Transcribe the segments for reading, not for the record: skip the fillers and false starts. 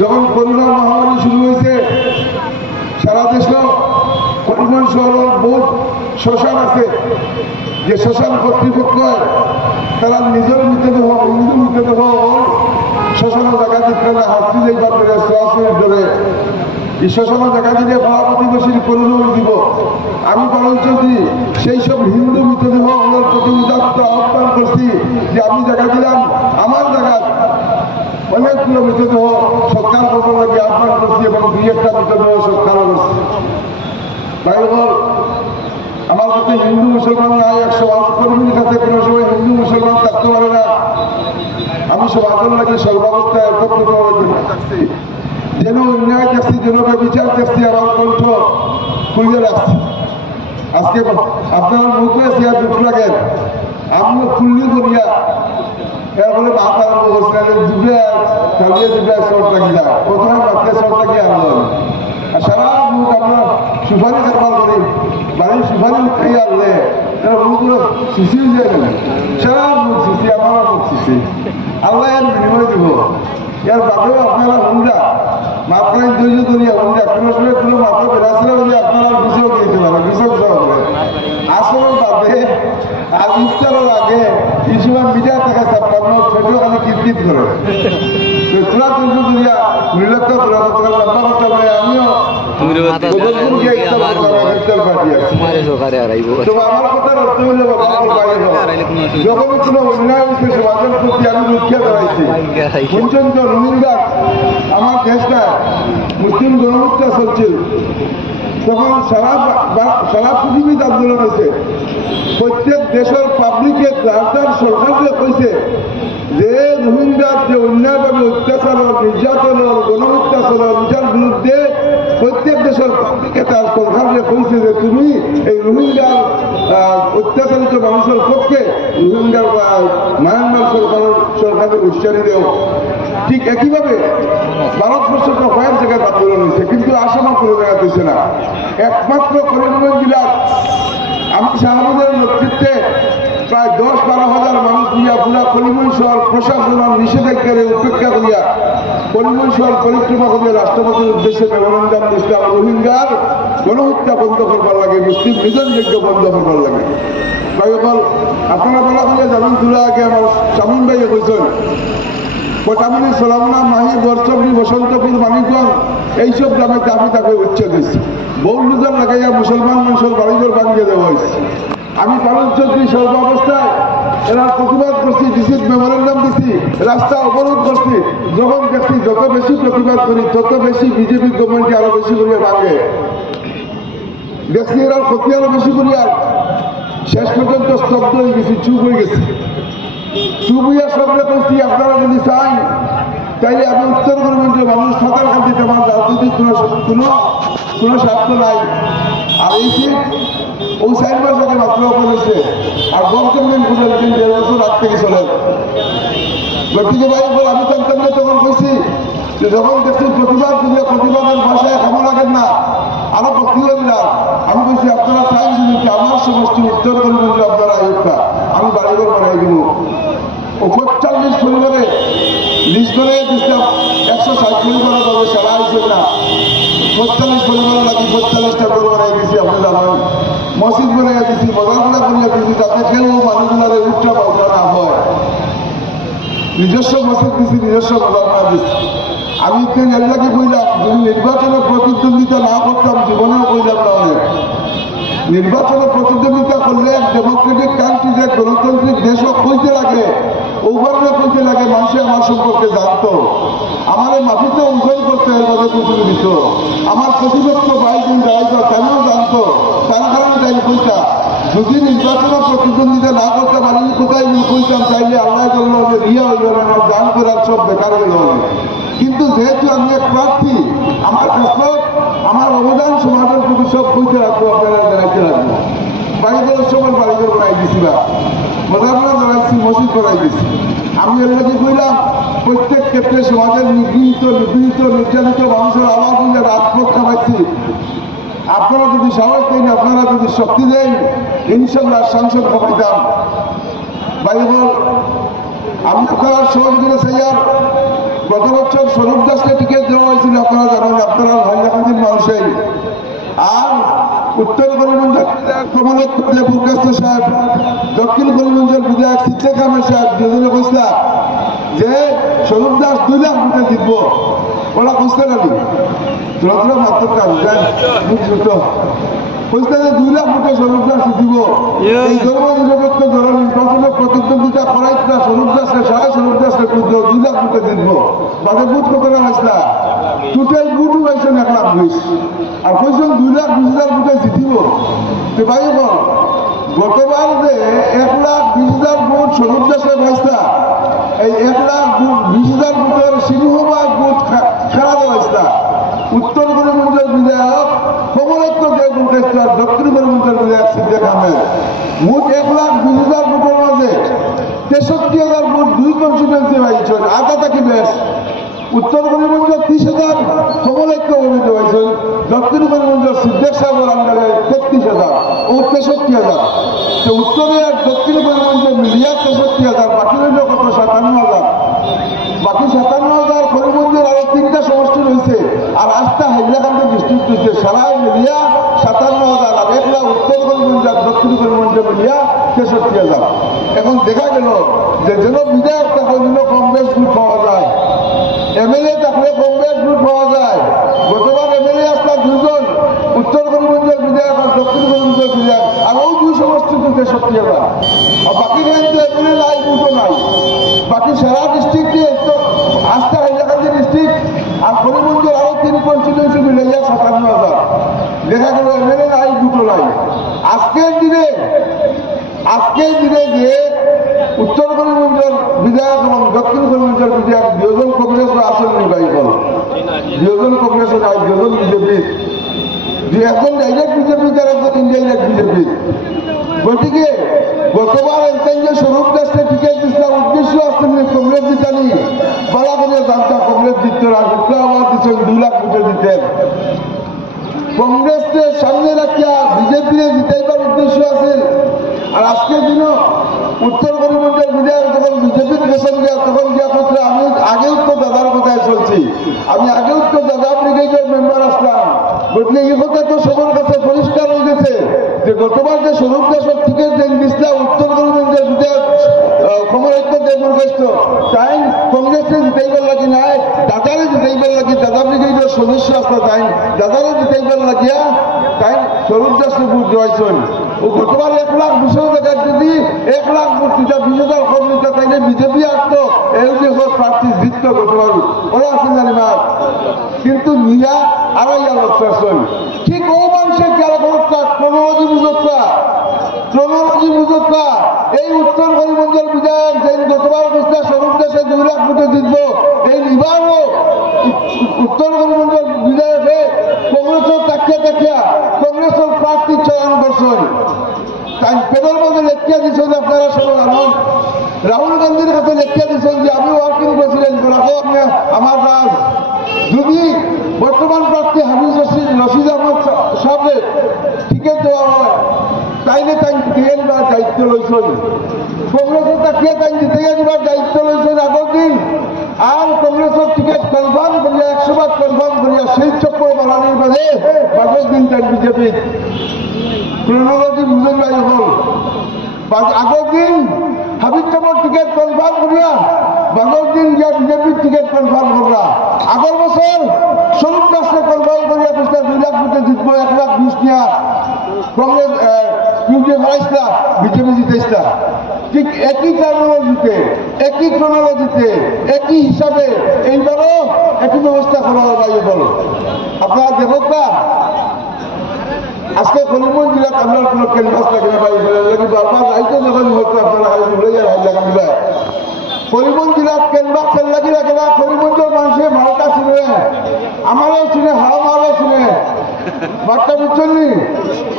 যখন করোনা মহামারী শুরু হয়েছে সারা দেশে করিমগঞ্জ শহরের বহুত শ্মশান আছে, যে শ্মশান কর্তৃপক্ষ তারা নিজের মৃতদেহ হিন্দু মৃতদেহ শ্মশানের জায়গা দিতে না, হাসি যাইবার ধরে সরাসরি ধরে এই শ্মশানের জায়গা দিলে পাড়া প্রতিবেশীর করুণ দিব। আমি বরঞ্চ সেই সব হিন্দু মৃতদেহ ওনার প্রতি উদাত্ত আহ্বান করছি যে আমি জায়গা দিলাম, আমার জায়গা অনেকগুলো মৃতদেহ সৎকার করবার লাগে আহ্বান করছি এবং দুই একটা মৃতদেহ সৎকারও করছি। তাই আমার কাছে হিন্দু মুসলমান নাই, 100 কর্মীর কাছে কোনো সময় হিন্দু মুসলমান থাকতে পারে না। আমি সমাজের লাগে সর্বাবস্থায় একত্রিত থাকছি, যেন অন্যায় দেখছি, যেন বিচার দেখছি, আমার কণ্ঠ খুলে রাখছি। আজকে আপনারা মুখে চেয়ার দুঃখ লাগেন, আমি খুললি করিয়া এরপরে মাথার যুগে চালিয়ে যুগে শর্ট লাগি যায়, প্রথমে মাত্রে শর্ট লাগিয়ে আনলো। আর সারা মুখ আপনার সুপারি কারবার করি, বাড়ির সুপারি খাই আনলে মুখগুলো শিশি হয়ে যায়, সারা মুখ শিশি, আমার মুখ শিশি। আল্লাহ এর বিনিময় দিব। এর বাদেও আপনারা হুন্ডা মাত্রায় ধৈর্য ধরিয়া হুন্ডা কোনো সময় কোনো মাথা বেড়াছিল বলে আপনারা বিষয় দিয়েছে পারে, বিষয় করে আসলের বাদে আর ইফতারের আগে এই সময় মিডিয়া থেকে ছাপ্পান্ন সেটিও খালি কিটকিট করে তোরা ধৈর্য ধরিয়া নিরক্ত লম্বা করতে পারে। আমিও আমার কথা রক্ত হলে যখন কোনো অন্যায় হয়েছে সমাজের প্রতি আমি রক্ষা দাঁড়াইছি পর্যন্ত রোহিঙ্গা আমার দেশটা মুসলিম জনমুক্ত চলছিল, তখন সারা পৃথিবীতে আন্দোলন হয়েছে। প্রত্যেক দেশের পাবলিকে সরকারকে কইছে যে রোহিঙ্গার যে অন্যায়ভাবে অত্যাচার নির্যাতন গণহত্যা এটার বিরুদ্ধে প্রত্যেক দেশের পাবলিকে তার সরকারকে কইছে যে তুমি এই রোহিঙ্গার অত্যাচারিত মানুষের পক্ষে রোহিঙ্গার মায়ানমার সরকারকে উচ্চারি দেও। ঠিক একইভাবে ভারতবর্ষের কয়েক জায়গায় আন্দোলন হয়েছে, কিন্তু আসামা কোনো জায়গা দিচ্ছে না। একমাত্র করিমগঞ্জ জেলার আমি শাহবাজের নেতৃত্বে প্রায় 10-12 হাজার মানুষ নিয়ে পুরা করিমগঞ্জ শহর প্রশাসনের নিষেধাজ্ঞারে উপেক্ষা করিয়া করিমগঞ্জ শহর পরিক্রমা করিয়া রাষ্ট্রপতির উদ্দেশ্যে মেমোরেন্ডাম দিয়েছিলাম, রোহিঙ্গার গণহত্যা বন্ধ করবার লাগে, মুসলিম নিধনযোগ্য বন্ধ করবার লাগে। তাই আপনারা বলা হলে যেমন তুলা আগে আমার শামীম ভাইয়ে বলছেন পটামনি, সোলামনা, মাহি, বর্ষবনি, বসন্তপুর, মানিকগঞ্জ এইসব গ্রামে দাবি তাকে উচ্ছেদ হয়েছে। বৌদ্ধদের লাগাইয়া মুসলমান মানুষের বাড়িঘর ভাঙিয়ে দেওয়া হয়েছে। আমি পালনচন্দ্রী সর্বাবস্থায় এরা প্রতিবাদ করছি, ডিসির মেমোরেন্ডাম দিচ্ছি, রাস্তা অবরোধ করছি। যখন দেখছি যত বেশি প্রতিবাদ করি তত বেশি বিজেপি গভর্নমেন্টে আরো বেশি করিয়া ভাঙে, দেখছি এরা ক্ষতি আরো বেশি করিয়া শেষ পর্যন্ত স্তব্ধ হয়ে গেছি, চুপ হয়ে গেছি। চুপ হইয়া সবরে করছি আপনারা যদি চাই তাইলে আমি উত্তর করবেন যে মানুষ সাঁতার কাটিতে আমার রাজনৈতিক কোনো স্বার্থ নাই। আর এই সিট ও 4 মাস আগে মাত্র করেছে, আর গভর্নমেন্ট বুঝেছেন 1.5 বছর আগ থেকে চলেন। ব্যক্তিকে ভাই বল আমি জানতাম না, তখন কইছি যে যখন দেখছি প্রতিবাদ দিলে প্রতিবাদের ভাষায় খামো লাগেন না, আরো বক্তব্য দিলাম। আমি বলছি আপনারা চাই যদি আমার সমষ্টি উত্তর করবেন যে আপনারা আয়োগটা আমি বাড়িঘর বানাই দিব। ও 45 পরিবারে লিস্ট করে দিচ্ছিলাম, 160 পরিবারের তবে সারা হয়েছে না, 45 পরিবারের লাগে 45টা ঘর বানাই দিচ্ছি। আপনি জানান মসজিদ বানাই দিচ্ছি, মজাগুলা করিয়া দিচ্ছি, যাতে কেউ মানুষগুলারে উঠটা পাওয়া না হয়। নিজস্ব মসজিদ দিচ্ছি, নিজস্ব মজাগুলা দিচ্ছি। আমি এলাকে কইলাম যদি নির্বাচনে প্রতিদ্বন্দ্বিতা না করতাম জীবনেও কইলাম না অনেক। নির্বাচনে প্রতিদ্বন্দ্বিতা করলে এক ডেমোক্রেটিক কান্ট্রি যে গণতান্ত্রিক দেশও কইতে লাগে, ওভারলে কইতে লাগে মানুষে আমার সম্পর্কে জানতো, আমার মাটিতে ওজন করতে এর মধ্যে প্রতিনিধি দিত, আমার প্রতিপক্ষ বাইজন যাইতো কেমন জানতো, তার কারণে তাই কইতা। যদি নির্বাচনে প্রতিদ্বন্দ্বিতা না করতে পারি কোথায় কইতাম তাইলে আল্লাহ করলো যে রিয়া হইল আমার দান করার সব বেকার হইল। কিন্তু যেহেতু আমি এক প্রার্থী, আমার কসরত আমার অবদান সমাজের প্রতি সব কইতে রাখবো, আপনারা জানাইতে রাখবো। বাড়িঘরের সময় বাড়িঘর বানাই দিছি বা মজাগুলো জানাইছি, মসজিদ বানাই দিছি। আমি এর লাগে কইলাম প্রত্যেক ক্ষেত্রে সমাজের নিগৃহীত নির্যাতিত মানুষের আওয়াজ হইলে রাজপথ পাচ্ছি। আপনারা যদি সাহস দেন, আপনারা যদি শক্তি দেন, ইনশাল্লাহ সংসদ পাইতাম। বাড়িঘর আমি আপনারা সহযোগিতা চাই। আর গত বছর স্বরূপ দাসকে টিকিট দেওয়া ছিল আপনারা জানেন, আপনারা হাইলাকান্দির মানুষের। আর উত্তর করিমগঞ্জের কমলক বুরকাস্ত সাহেব, দক্ষিণ করিমগঞ্জের বিধায়ক সিদ্দিক আহমেদ সাহেব দুজনে কইসলা যে স্বরূপ দাস 2 লাখ ভোটে জিতব। ওরা কইসলা নাকি তোরা মাত্র কাজ কইসলা যে 2 লাখ ভোটে স্বরূপ দাস জিতব। এই ধর্ম নিরপেক্ষ দলের নির্বাচনে প্রতিদ্বন্দ্বিতা করাইতরা স্বরূপ দাসকে সারা স্বরূপ দাসকে বুঝলো 2 লাখ ভোটে জিতব। তাদের বুথ কত না হয়েছিল, টোটাল বুথ হয়েছেন 1,20,000 আর কইছেন 2,20,000 ভোটে জিতিব। তো ভাই গতবার যে 1,20,000 ভোট স্বরূপ দাসের হয়েছিল, এই 1,20,000 ভোটের সিংহভাগ ভোট খেলা হয়েছিল উত্তর করিমগঞ্জের বিধায়ক কমলেক্ষ দেব বুরকাস্ত, দক্ষিণ করিমগঞ্জের বিধায়ক সিদ্দিক আহমেদ। মোট 1,20,000 ভোটের মাঝে 63,000 ভোট 2 কনস্টিটুয়েন্সি পাইছেন। আধা থাকি বেশ উত্তর করিমগঞ্জ 30,000 কমলেক্ষ অভিযোগ হয়েছেন, দক্ষিণ করিমগঞ্জের সিদ্দিক সাহেবের আন্ডারে 33,000 ও 63,000। তো উত্তরে আর দক্ষিণ করিমগঞ্জে মিলিয়া 63,000, বাকি রইল কত 57,000। বাকি 57,000 করিমগঞ্জের আরো 3টা সমষ্টি রয়েছে আর 8টা হাইলাকান্দি ডিস্ট্রিক্ট রয়েছে, সারাই মিলিয়া 57,000। আর একলা উত্তর করিমগঞ্জ আর দক্ষিণ করিমগঞ্জে মিলিয়া 63,000। এখন দেখা গেল যে যেন বিধায়ক থাকলে যেন কম বেশ ভোট পাওয়া যায়, এমএলএ থাকলে কম বেশ ভোট পাওয়া যায়। গতবার এমএলএ আসলা 2 জন, উত্তর করিমগঞ্জের বিধায়ক আর দক্ষিণ করিমগঞ্জের বিধায়ক, আর ওই 2 সমষ্টিতে 63,000। আর বাকি রেঞ্জে এমএলএ নাই, ভোটও নাই। বাকি সারা ডিস্ট্রিক্টে 8টা হাইলাকান্দি ডিস্ট্রিক্ট আর করিমগঞ্জের আরো 3 কনস্টিটুয়েন্সি মিলাইয়া 57,000। দেখা গেল এমএলএ নাই, ভোটও নাই। আজকের দিনে যে উত্তর করিমগঞ্জের বিধায়ক এবং দক্ষিণ করিমগঞ্জের বিধায়ক 2 জন কংগ্রেসরা আছেন নির্বাহী, 2 জন কংগ্রেসের আর 2 জন বিজেপির, 1জন ডাইরেক্ট বিজেপি আর 1জন ইনডাইরেক্ট বিজেপি। গতিকে গতবার যে স্বরূপ দাসকে টিকিট দিচ্ছিলাম উদ্দেশ্য আসছেন কংগ্রেস জিতানি, বলা করে জানতা কংগ্রেস জিতত না, আবার দিচ্ছেন 2 লাখ ভোটে দিতেন। কংগ্রেসকে সামনে রাখিয়া বিজেপিকে জিতাইবার উদ্দেশ্য আছে। আর আজকের দিনও উত্তর করিমগঞ্জের বিধায়ক যখন বিজেপির পেছন গিয়া তখন গিয়া করতে আমি আগেও তো দাদার কথায় চলছি, আমি আগেও তো দাদা ব্রিগেডের মেম্বার আসলাম। বললে এই কথা তো সবার কাছে পরিষ্কার হয়ে গেছে যে গতবার যে স্বরূপ দাসের টিকিট দেন দিচ্ছিলাম উত্তর করিমগঞ্জের বিধায়ক কমলেক্ষ দেব বুরকাস্ত, তাই কংগ্রেসে জিতাইবার লাগি নাই, দাদারে জিতাইবার লাগি, দাদা ব্রিগেডের সদস্য আসলো তাই দাদারে জিতাইবার লাগিয়া তাই স্বরূপ দাসকে ভোট দেওয়াইছেন। ও গতবার 1,20,000 টাকা যদি 1 লাখ ভোট দিতা 20,000 কম দিতা তাইলে বিজেপি আসতো, এই যে প্রার্থী জিতত গতবার ওরা আছেন জানি মাস। কিন্তু নিয়া আড়াই আলোক চাচ্ছেন ঠিক ও মানুষের খেলা খরচটা ক্রোনোলজি বুঝতা এই উত্তর করিমগঞ্জের বিধায়ক যে গতবার বুঝতা স্বরূপ দেশে 2 লাখ ভোটে জিতব, এই নিবারও উত্তর করিমগঞ্জের বিধায়কে কংগ্রেসের তাকিয়া কংগ্রেসের প্রার্থী চয়ন করছেন। তাই পেটের মধ্যে লেখিয়া দিচ্ছেন, আপনারা সবাই জানেন রাহুল গান্ধীর কাছে লেখিয়া দিচ্ছেন যে আমি ওয়ার্কিং প্রেসিডেন্ট রাখো আপনি আমার কাজ। যদি বর্তমান প্রার্থী হাফিজ রশিদ আহমদ সাহেবের টিকিট দেওয়া হয় তাইলে তাই জিতে নেবার দায়িত্ব লইছেন, কংগ্রেসের তাকিয়া তাই জিতে নেবার দায়িত্ব লইছেন আগের দিন। আর কংগ্রেসের টিকিট কনফার্ম করিয়া 100 বার কনফার্ম করিয়া সেই চক্কর বাড়ানোর বাদে বাগের দিন তাই বিজেপি ক্রোনোলজি বুঝেন নাই হল। আগের দিন হাবিব সাহেবের টিকিট কনফার্ম করিয়া বাগের দিন গিয়া বিজেপির টিকিট কনফার্ম করা। আগের বছর স্বরূপ দাসকে কনফার্ম করিয়া 2 লাখ ভোটে জিতব, 1,20,000 নিয়া কংগ্রেস ইউডিএফ হারাইছিলা, বিজেপি জিতেছিলা। ঠিক একই ক্রোনোলজিতে একই হিসাবে এইবারও একই ব্যবস্থা করা বাইরে বল। আপনারা দেখুন না আজকে করিমগঞ্জ জেলাত আপনার কোনো ক্যানভাস লাগে না বাইরে বারবার রাইতে যখন হয়তো আপনারা হাইলাকান্দি ভাই করিমগঞ্জ জেলাত ক্যানভাস লাগি রাখে না। করিমগঞ্জের মানুষের মালটা শুনে, আমারও শুনে, আমারও শুনে, বার্তা বুঝছেন নি,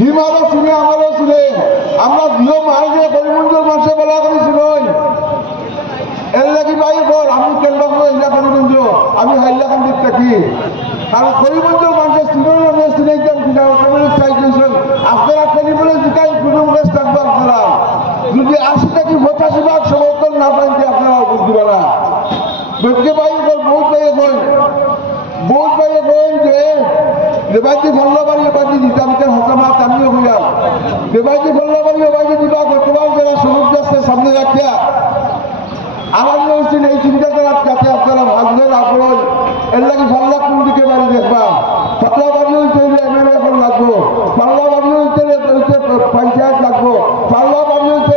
হিমারও শুনে, আমারও শুনে। আমরা দিও মার দিয়ে করিমগঞ্জের মানুষের বলা করি শুনই এর লাগি বাইর বল আমি ক্যানভাস হাইলাকান্দি, আমি হাইলাকান্দির থাকি। কারণ করিমগঞ্জের মানুষের শুনে শুনেইতাম কিনা চাইছেন আপনারা করিমগঞ্জে জিতাই করিমগঞ্জ থাকবো। আপনারা যদি 80 থেকে 85 সমর্থন না পাইতে আপনারা বুঝতে পারা ব্যক্তি বাইর বল বহুত পাই এখন বহুত বাইরে কই যে দেবাজি ফল্লাবাড়ি বাজি দিতামিতার হাসামা তামিও হইয়া দেবাজি ফল্লাবাড়ি বাজি দিবা বর্তমান যারা সমুদ্র সামনে রাখিয়া আমার হচ্ছেন এই চিন্তাধারার কাছে আপনারা ভাববেন আপনার এর লাগে ফাল্লা কোন দিকে বাড়ি দেখবা পাতলা বাড়ি হইতে এমএলএ এখন লাগবো পাল্লা বাড়ি হইতে পঞ্চায়েত লাগবো পাল্লা বাড়ি হইতে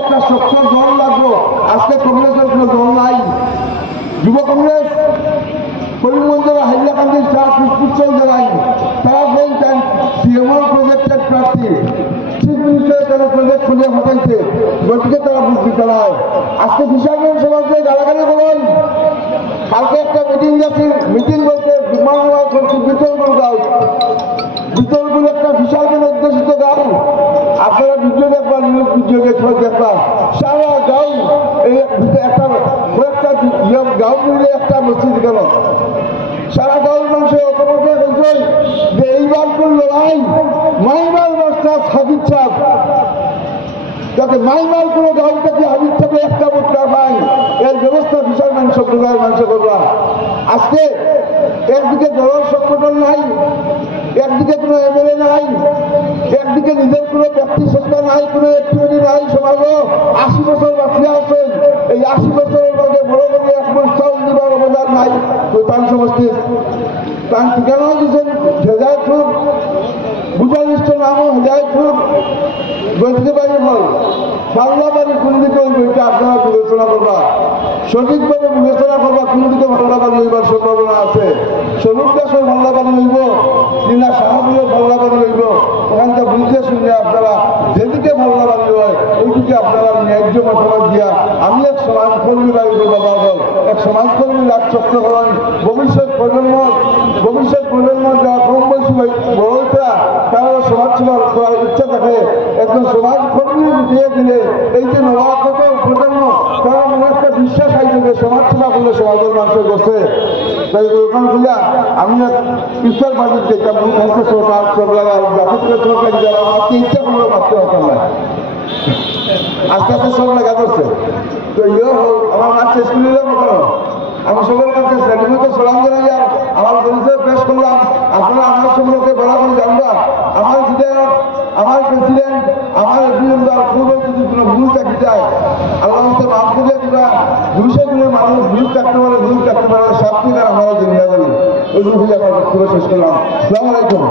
একটা শক্ত দল লাগবো আজকে কংগ্রেসের কোনো দল নাই যুব কংগ্রেস করিমগঞ্জের হাইলাকান্দির চার পুষ্পুচ্ছল জেলায় তারা বলছেন সিএমআর প্রজেক্টের প্রার্থী চিফ মিনিস্টার তারা প্রজেক্ট খুলে হটাইছে গতিকে তারা বুঝতে চালায় আজকে বিশালগঞ্জ সমাজে গালাগালি বলেন কালকে একটা মিটিং যাচ্ছি মিটিং বলতে বিমানবাস করছি বিতর্কর গাঁও বিতর্কগুলো একটা বিশালগঞ্জ উদ্দেশিত গাঁও আপনারা ভিডিও দেখবেন নিউজ ভিডিও দেখবেন সারা গাঁও এই একটা কয়েকটা গাঁও মিলে একটা মসজিদ গেল সারা গাঁওয়ের মানুষের অপরাধে বলছে যে এইবার কোন লড়াই মাইমার রাস্তা হাবিব চাপ যাতে মাইমার কোনো গাঁও থেকে হাবিব চাপে একটা ভোট না পায় এর ব্যবস্থা বিশাল মানুষ সম্প্রদায়ের মানুষ করবা আজকে একদিকে দলের সংগঠন নাই একদিকে কোনো এমএলএ নাই একদিকে নিজের কোনো ব্যক্তি সত্তা নাই কোনো একটি নাই সমাজ 80 বছর বাঁচিয়ে আছেন এই 80 বছরের মধ্যে বড় বড় এক মন চাউল দিবার অবদান নাই তো তার সমষ্টির তার ঠিকানাও দিচ্ছেন হেদায়তপুর বুঝালিষ্ট নামও হেদায়তপুর গতিতে বাড়ি হল বাংলা বাড়ি কোন দিকে ওই বইটা আপনারা বিবেচনা করবা সঠিকভাবে বিবেচনা করবা কোন দিকে বাংলা বাড়ি হইবার সম্ভাবনা আছে সবুজ দেশের বাংলা বাড়ি হইব কিনা সাহায্যের বাংলা বাড়ি হইব ওখানটা বুঝতে শুনে আপনারা যেদিকে বাংলা বাড়ি হয় ওইদিকে আপনারা ন্যায্য মতামত দিয়া আমি এক সমাজকর্মী বাড়ি বাবা হল এক সমাজকর্মী লাভ চক্র করেন ভবিষ্যৎ প্রজন্ম যারা কম বয়সী বড়রা তারা সমাজসেবা করার ইচ্ছা থাকে একজন সমাজকর্মী দিয়ে দিলে এই যে নবাগত প্রজন্ম তারা মনে একটা বিশ্বাস আইছে যে সমাজসেবা করলে সমাজের মানুষের বসে তাই ওখান থেকে আমি ঈশ্বর বাড়ির দেখতাম সরকার জাতীয় সরকারি যারা আমাকে ইচ্ছা করলে ভাবতে হতাম না আস্তে আস্তে সব লেখা করছে তো ইয়ে হোক আমার মাছ শেষ করে দিলাম কেন আমি সবার কাছে শ্রেণীমতো সালাম জানাই আমার পরিচয় পেশ করলাম আপনারা আমার সম্পর্কে বলা করে জানবা আমার বিধায়ক আমার প্রেসিডেন্ট আমার এমপিএমদার পূর্ব যদি কোনো ভুল থাকতে যায় আল্লাহ মাফ করে দিবা ভবিষ্যৎগুলো মানুষ ভুল থাকতে পারে শাস্তি তারা আমরা নিয়ে যাবেন ওই আমার বক্তব্য শেষ করলাম আসসালামু আলাইকুম।